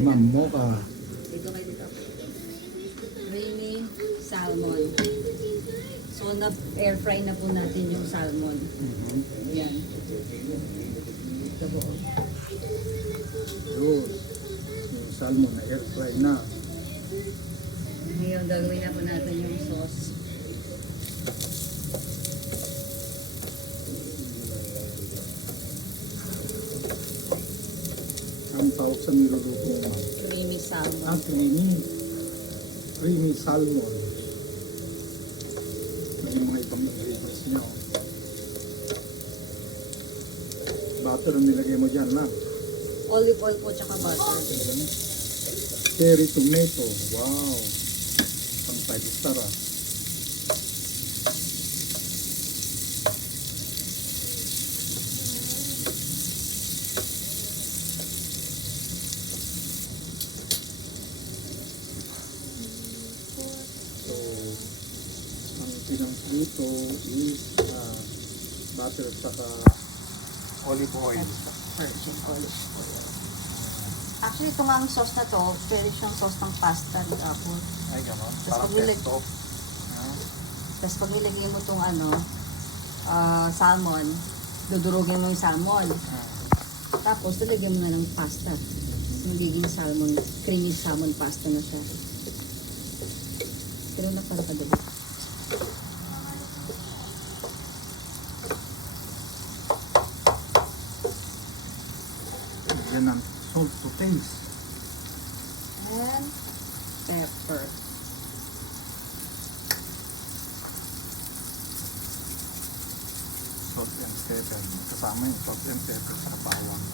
Ma'am Mocha. Dito kayo dito. Creamy salmon. So, na-air fry na po natin yung salmon. Ayan. Ito po. Yun. Yung salmon na air fry na. Ngayon, gagawin na po natin yung sauce. Ang tawag sa niluluto mo, ma'am. Creamy salmon. Creamy. Creamy salmon. May mga ibang ingredients niya. Oh. Butter ang nilagay mo dyan, ma'am. Olive oil po tsaka butter. Cherry tomato. Wow. Pang 5 star ah. So, ang pinangluto is butter at saka olive oil. Virgin olive oil. Actually, ito nga ang sauce na to, pwede siyang sauce ng pasta ni Apple. Ay, gano'n. Tapos Parang pag nilag- pesto. Tapos pag nilagay mo itong salmon, dudurugin mo yung salmon. Tapos, lalagyan mo na ng pasta. Magiging salmon, creamy salmon pasta na siya. Pero na para kadali. Yan ang salt to taste. And pepper. Salt and pepper. Kasama yung salt and pepper sa bawang.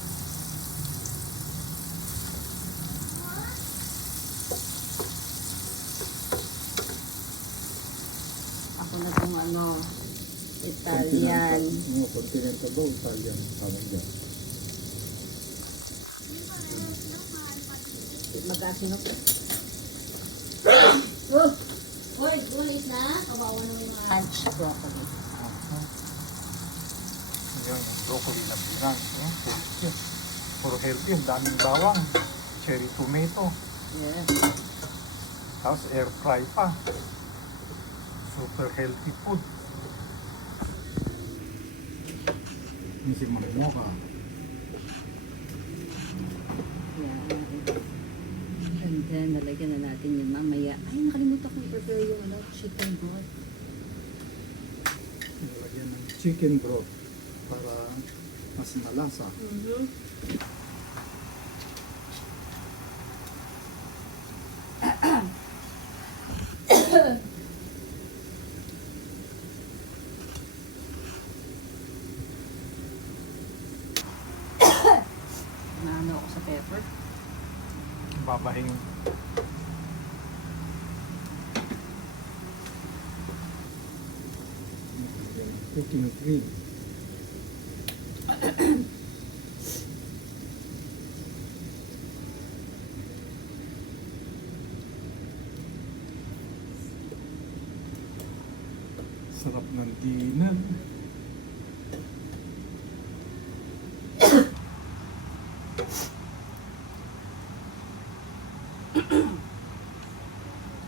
Ako na itong Italian. Continental ba? Italian. Tawag dyan. Mag-asinok. Oh! Ulit na. Kabawa naman yung mga lunch broccoli. Yung broccoli na bilang. Healthy. Puro healthy. Ang daming bawang. Cherry tomato. Yes. Tapos air fry pa. Super healthy food. Ini si Ma'am Mocha. Yan. And then, nalagyan na natin yun mamaya. Ay, nakalimutan ko i-prepare yung chicken broth. Nilagyan ng chicken broth para mas malasa. Naano ako sa pepper. Babahing cooking cream. Sarap ng dinner.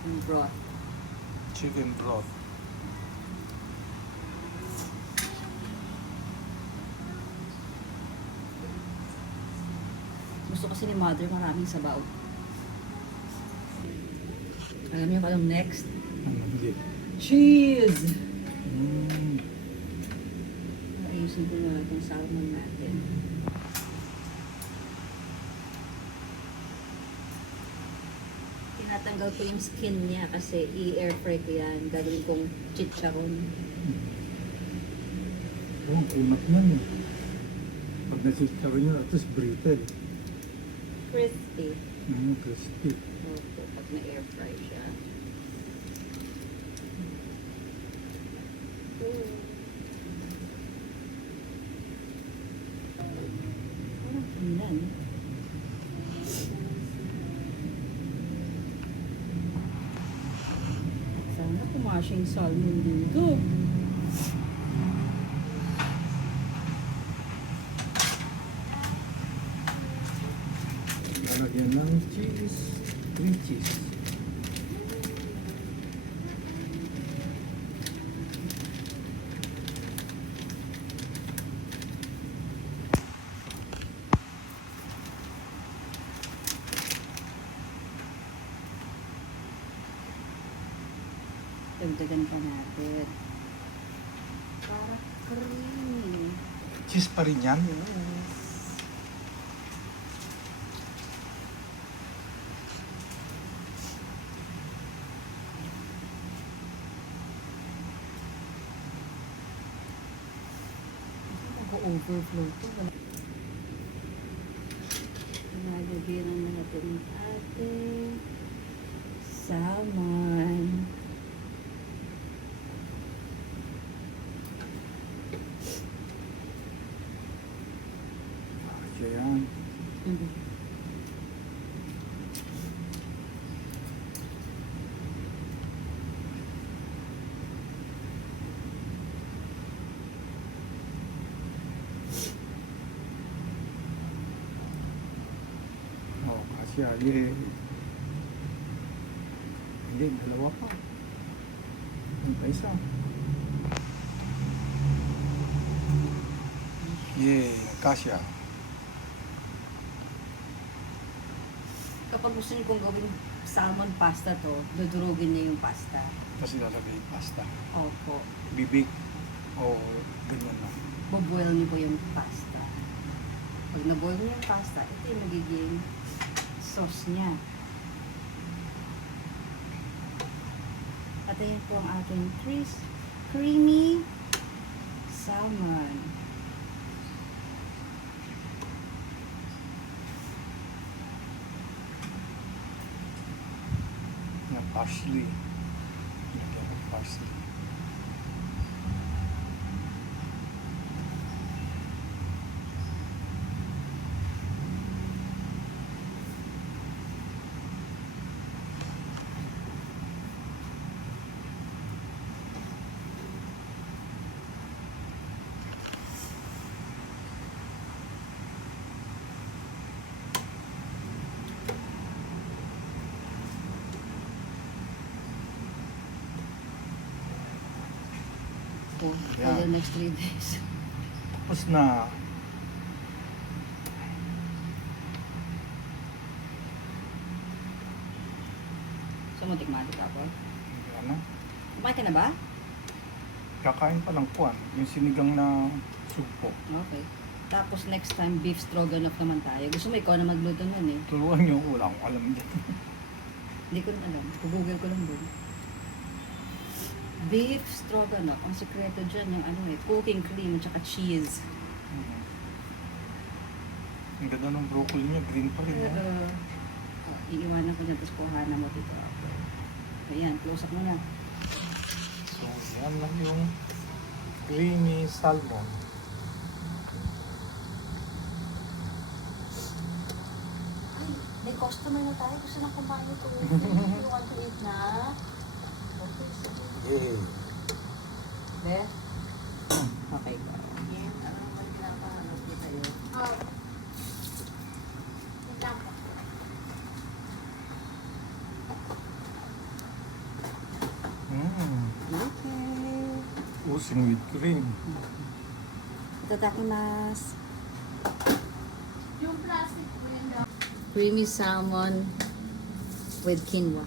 Yung broth. Chicken broth. Gusto kasi ni mother maraming sabaw. Alam niyo kung anong next? Ano hindi? Cheese! Mm. Ayusin ko na itong salmon natin. Tinatanggal ko yung skin niya kasi i-air fry ko yan. Gagawin kong chicharon. Oh, ang kunat nan eh. Pag nasikarin nyo, at least brittle. Crispy. Crispy. Opo, pag na-air fry siya. Parang tingnan. Sana kumasya yung salmon dito. Lalagyan ng cheese, 3 cheese. Dagdagan pa natin. Para creamy. Cheese pa rin yan. Yes. Mag-overflow to. Nalagyan na natin yung ating salmon. Yan. Oh, kasi ali. Hindi, dalawa pa. Ang isa. Yay, kasya. Kapag gusto niyo kong gawin salmon pasta to, dudurugin niya yung pasta. Tapos ilalagay yung pasta. Opo. Bibig. O ganyan lang. Boboil niyo po yung pasta. Pag naboil niyo yung pasta, ito yung magiging sauce niya. At ayan po ang ating creamy salmon. Na parsley. Lagyan ng parsley. Po, for Yeah. the next 3 days. Tapos na. So, matikmatik ako. Ano? Kumain ka na ba? Kakain pa lang kuwan. Yung sinigang na sugpo. Okay. Tapos next time, beef stroganoff naman tayo. Gusto mo ikaw na magluto nun eh. Turuan niyo ko. Wala akong alam dito. Hindi ko na alam. Google ko lang dun. Beef stroganoff. Ang sekreto dyan yung ano eh, cooking cream at cheese. Ang ganda ng broccoli niya. Green pa rin. Iiwanan ko dyan, tapos kuhanan mo dito ako. Ayan, close up mo na. So, yan lang yung creamy salmon. Ay, may customer na tayo. Gusto na kumain ito. You want to eat na? Okay, sige. Yay! Be? Okay ba? Yan, ano naman pinapahanap kita yun? Okay. Using with cream. Itadakimasu. Creamy salmon with quinoa.